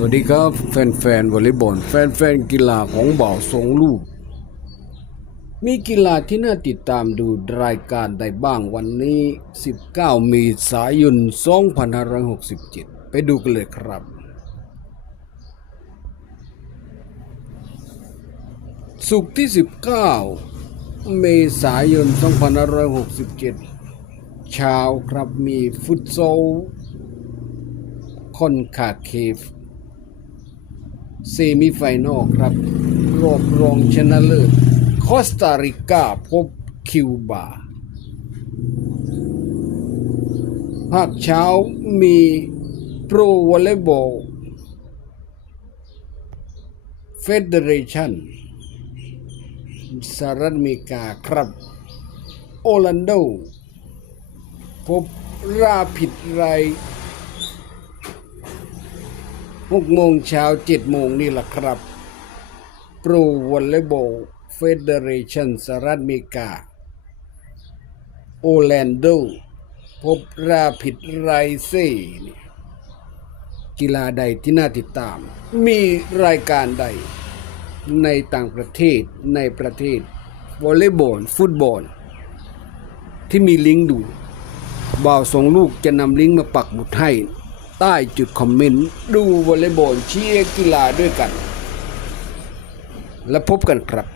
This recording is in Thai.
สวัสดีครับแฟนๆวอลเลย์บอลแฟนๆกีฬาของบ่าวสองลูก มีกีฬาที่น่าติดตามดูรายการใดบ้างวันนี้ 19 มีสายน2567 ไปดูกันเลยครับ สุกร์ที่ 19 เมษายน 2567 เช้าครับมีฟุตซอลคอนคาเคฟ เซมิไฟนอลครับ รอบรองชนะเลิศคอสตาริกาพบคิวบา ภาคเช้ามีโปรวอลเลย์บอลเฟเดเรชันสหรัฐอเมริกาครับ โอลันโด พบราผิดไร หกโมงเช้าเจ็ดโมงนี่แหละครับโปรวอลเลย์บอลเฟเดเรชันสหรัฐอเมริกา โอแลนโด พบราผิดไรเซ่นี่กีฬาใดที่น่าติดตาม มีรายการใด ในต่างประเทศในประเทศวอลเลย์บอลฟุตบอล ที่มีลิงก์ดูบ่าวสองลูกจะนำลิงก์มาปักหมุดให้ ใต้จุดคอมเมนต์ ดูวอลเลย์บอลเชียร์กีฬาด้วยกัน และพบกันครับ